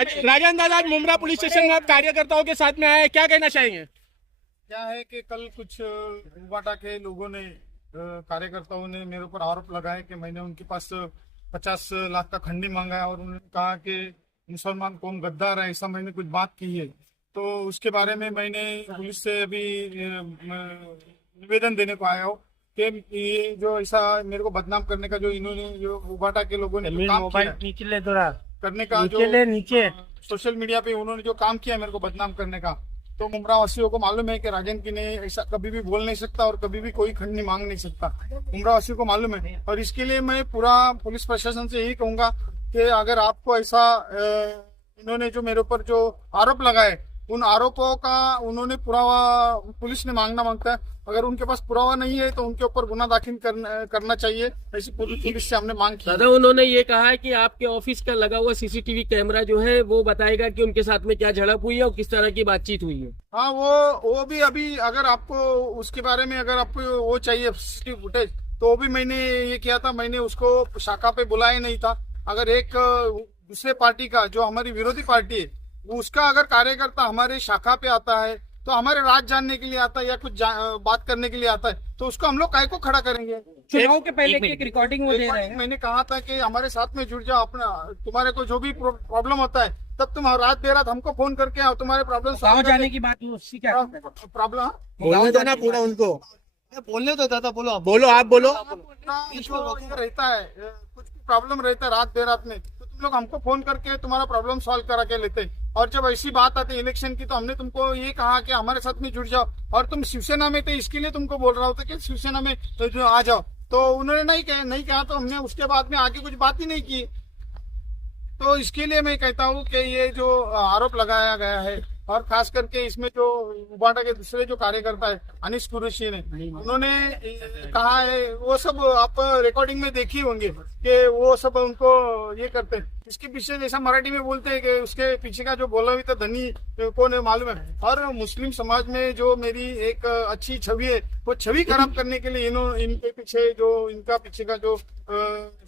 राजन दादा आज Mumbra police station में आप कार्यकर्ताओं के साथ में आए, क्या कहना चाहेंगे? क्या है कि कल कुछ उबाटा के लोगों ने कार्यकर्ताओं ने मेरे ऊपर आरोप लगाए कि मैंने उनके पास 50 लाख का खंडी मांगा है और उन्होंने कहा कि मुसलमान कौम गद्दार है, ऐसा मैंने कुछ बात की है। तो उसके बारे में मैंने पुलिस से अभी निवेदन देने को आया हूँ कि ये जो ऐसा मेरे को बदनाम करने का जो इन्होंने जो उबाटा के लोगों ने काम किया करने का जो सोशल मीडिया पे उन्होंने जो काम किया मेरे को बदनाम करने का, तो मुमरा वासियों को मालूम है कि राजन की ने ऐसा कभी भी बोल नहीं सकता और कभी भी कोई खंडनी मांग नहीं सकता। मुमरा वासियों को मालूम है और इसके लिए मैं पूरा पुलिस प्रशासन से यही कहूंगा कि अगर आपको ऐसा इन्होंने जो मेरे ऊपर जो आरोप लगाए उन आरोपों का उन्होंने पुरावा पुलिस ने मांगता है, अगर उनके पास पुरावा नहीं है तो उनके ऊपर गुना दाखिल करना चाहिए, ऐसी पुलिस से हमने मांग की। दादा उन्होंने ये कहा है कि आपके ऑफिस का लगा हुआ सीसीटीवी कैमरा जो है वो बताएगा कि उनके साथ में क्या झड़प हुई है और किस तरह की बातचीत हुई है। हाँ, वो भी अभी अगर आपको उसके बारे में अगर आपको वो चाहिए सीसीटीवी फुटेज तो वो भी मैंने ये किया था, मैंने उसको शाखा पे बुलाया नहीं था। अगर एक दूसरे पार्टी का जो हमारी विरोधी पार्टी है उसका अगर कार्यकर्ता हमारे शाखा पे आता है तो हमारे राज जानने के लिए आता है या कुछ बात करने के लिए आता है तो उसको हम लोग काय को खड़ा करेंगे। चुनाव के पहले की रिकॉर्डिंग वो दे रहे हैं। मैंने कहा था कि हमारे साथ में जुड़ जाओ, अपना तुम्हारे को जो भी प्रॉब्लम होता है तब तुम रात देर रात हमको फोन करके आओ, तुम्हारे प्रॉब्लम गाँव जाने की बात उसकी क्या प्रॉब्लम बोलने दो ना पूरा उनको, बोलने दो दादा, बोलो आप बोलो। रहता है कुछ भी प्रॉब्लम रहता है रात देर रात में तो तुम लोग हमको फोन करके तुम्हारा प्रॉब्लम सॉल्व करा के लेते, और जब ऐसी बात आती है इलेक्शन की तो हमने तुमको ये कहा कि हमारे साथ में जुड़ जाओ और तुम शिवसेना में थे, इसके लिए तुमको बोल रहा होता कि शिवसेना में तो जो आ जाओ, तो उन्होंने नहीं कहा तो हमने उसके बाद में आगे कुछ बात ही नहीं की। तो इसके लिए मैं कहता हूँ कि ये जो आरोप लगाया गया है और खास करके इसमें जो उबाटा के दूसरे जो कार्यकर्ता है अनिश कुरैशी ने उन्होंने कहा है, वो सब आप रिकॉर्डिंग में देखी होंगे कि वो सब उनको ये करते हैं। इसके पीछे जैसा मराठी में बोलते हैं कि उसके पीछे का जो बोला हुई था धनी कौन है मालूम है। और मुस्लिम समाज में जो मेरी एक अच्छी छवि है वो छवि खराब करने के लिए इनके पीछे जो इनका पीछे का जो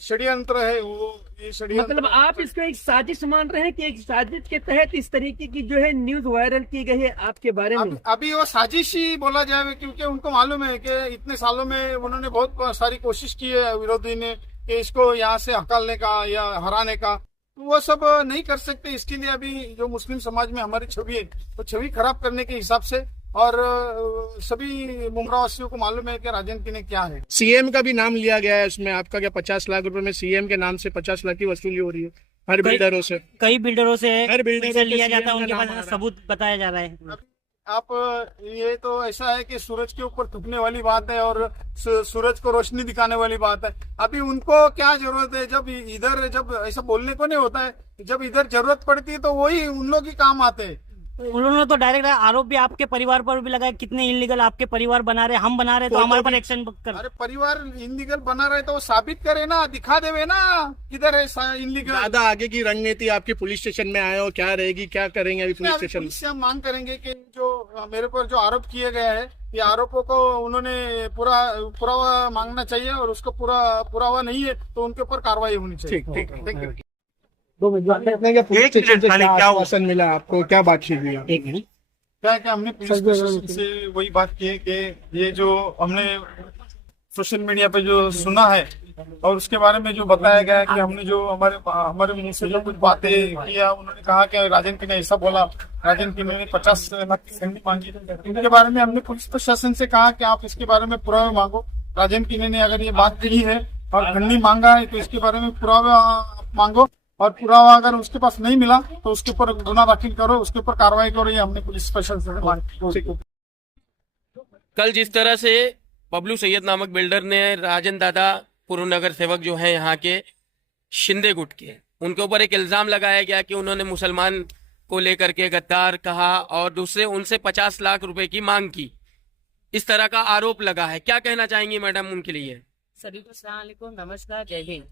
षड्यंत्र है वो ये षड्यंत्र। मतलब आप इसको एक साजिश मान रहे हैं कि एक साजिश के तहत इस तरीके की जो है न्यूज वायरल की गई है आपके बारे में? अभी वो साजिश ही बोला जाए क्योंकि उनको मालूम है कि इतने सालों में उन्होंने बहुत सारी कोशिश की है विरोधी ने कि इसको यहाँ से हकालने का या हराने का, वो सब नहीं कर सकते। इसके लिए अभी जो मुस्लिम समाज में हमारी छवि है वो छवि खराब करने के हिसाब से, और सभी मुमरावासियों को मालूम है कि राजन की ने क्या है। सीएम का भी नाम लिया गया है उसमें, आपका क्या 50 लाख रुपए में सीएम के नाम से 50 लाख की वसूली हो रही है हर बिल्डरों से? कई बिल्डरों से हर बिल्डर से लिया जाता है, CM उनके का नाम आ पास रहा है। सबूत बताया जा रहा है। आप ये तो ऐसा है कि सूरज के ऊपर थूकने वाली बात है और सूरज को रोशनी दिखाने वाली बात है। अभी उनको क्या जरूरत है, जब इधर जब ऐसा बोलने को नहीं होता है, जब इधर जरूरत पड़ती है तो वही उन लोग ही काम आते हैं। उन्होंने तो डायरेक्ट आरोप भी आपके परिवार पर भी लगाया, कितने इनलीगल आपके परिवार बना रहे, हम बना रहे तो हमारे पर एक्शन कर। अरे परिवार इनलीगल बना रहे तो वो साबित करे ना, दिखा देवे ना किधर है इनलीगल। ज्यादा आगे की रणनीति आपकी पुलिस स्टेशन में आए हो क्या रहेगी, क्या करेंगे अभी पुलिस स्टेशन में? से हम मांग करेंगे कि जो मेरे पर जो आरोप किए गए हैं ये आरोपों को उन्होंने पुरावा मांगना चाहिए, और उसको पुरावा नहीं है तो उनके ऊपर कार्रवाई होनी चाहिए। ठीक। क्या आश्वासन मिला आपको, क्या बातचीत हुई? एक मिनट, क्या हमने पुलिस प्रशासन से वही बात की है कि ये जो हमने सोशल मीडिया पे जो सुना है और उसके बारे में जो बताया गया है कि हमने जो हमारे मुंह से जो कुछ बातें किया, उन्होंने कहा कि राजन की ने ऐसा बोला, राजन की ने 50 लाख की खंडी मांगी। इनके बारे में हमने पुलिस प्रशासन से कहा कि आप इसके बारे में पुरावा मांगो। राजन की ने अगर ये बात कही है और खंडी मांगा है तो इसके बारे में पुरावा मांगो, और पुरावा अगर उसके पास नहीं मिला तो उसके ऊपर गुना दाखिल करो, उसके ऊपर कार्रवाई करो। ये हमने पुलिस प्रशासन से मांगी। कल जिस तरह से बबलू सैयद नामक बिल्डर ने राजन दादा पूर्व नगर सेवक जो हैं यहाँ के शिंदे गुट के, उनके ऊपर एक इल्जाम लगाया गया कि उन्होंने मुसलमान को लेकर के गद्दार कहा और दूसरे उनसे 50 लाख रुपए की मांग की, इस तरह का आरोप लगा है। क्या कहना चाहेंगी मैडम उनके लिए? सभी को अस्सलाम वालेकुम, नमस्कार, जय हिंद।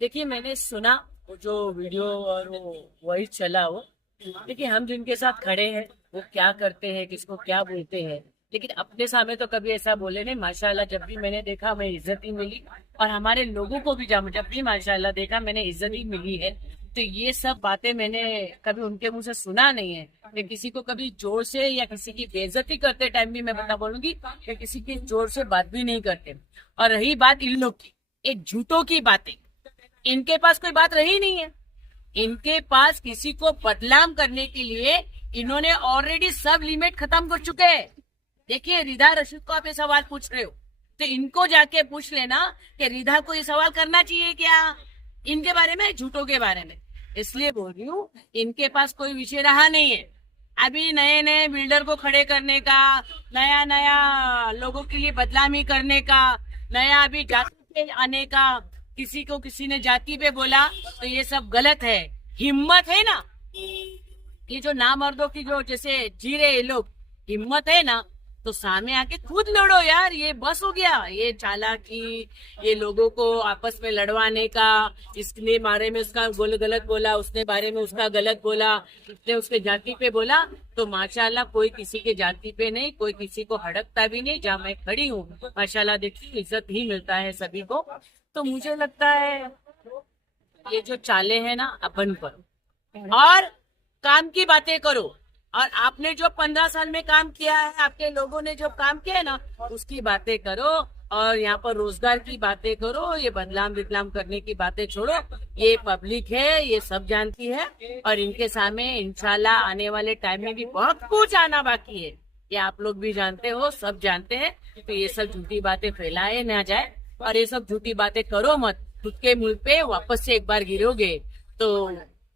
देखिए, मैंने सुना वो जो वीडियो और वो वॉइस चला वो, देखिए हम जिनके साथ खड़े हैं वो क्या करते हैं, किसको क्या बोलते हैं, लेकिन अपने सामने तो कभी ऐसा बोले नहीं। माशाल्लाह जब भी मैंने देखा हमें इज्जत ही मिली, और हमारे लोगों को भी जब भी माशाल्लाह देखा मैंने इज्जत ही मिली है। तो ये सब बातें मैंने कभी उनके मुंह से सुना नहीं है। मैं किसी को कभी जोर से या किसी की बेइज्जती करते टाइम भी मैं बता बोलूंगी कि किसी की जोर से बात भी नहीं करते। और रही बात इन लोग की, एक झूठों की बातें, इनके पास कोई बात रही नहीं है। इनके पास किसी को बदनाम करने के लिए इन्होंने ऑलरेडी सब लिमिट खत्म कर चुके हैं। देखिए रिधा रशीद को आप ये सवाल पूछ रहे हो, तो इनको जाके पूछ लेना कि रिधा को ये सवाल करना चाहिए क्या इनके बारे में, झूठों के बारे में। इसलिए बोल रही हूँ, इनके पास कोई विषय रहा नहीं है। अभी नए नए बिल्डर को खड़े करने का, नया नया लोगों के लिए बदनामी करने का, नया अभी जाति पे आने का, किसी को किसी ने जाति पे बोला, तो ये सब गलत है। हिम्मत है ना, ये जो नामर्दों की जो जैसे जी रहे ये लोग, हिम्मत है ना तो सामने आके खुद लड़ो यार। ये बस हो गया, ये चालाकी, ये लोगों को आपस में लड़वाने का, इसने बारे में उसका गलत बोला, उसने बारे में उसका गलत बोला, इसने उसके जाति पे बोला, तो माशाल्लाह कोई किसी के जाति पे नहीं, कोई किसी को हड़कता भी नहीं। जहाँ मैं खड़ी हूँ माशाल्लाह देखिए इज्जत ही मिलता है सभी को। तो मुझे लगता है ये जो चाले हैं ना अपन पर, और काम की बातें करो। और आपने जो 15 साल में काम किया है, आपके लोगों ने जो काम किया है ना, उसकी बातें करो। और यहाँ पर रोजगार की बातें करो, ये बदलाम विदलाम करने की बातें छोड़ो। ये पब्लिक है, ये सब जानती है, और इनके सामने इंशाल्लाह आने वाले टाइम में भी बहुत कुछ आना बाकी है। ये आप लोग भी जानते हो, सब जानते हैं। तो ये सब झूठी बातें फैलाए ना जाए, और ये सब झूठी बातें करो मत। खुद के मुंह पे वापस से एक बार गिरोगे तो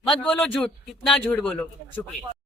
मत बोलो झूठ, कितना झूठ बोलो। शुक्रिया।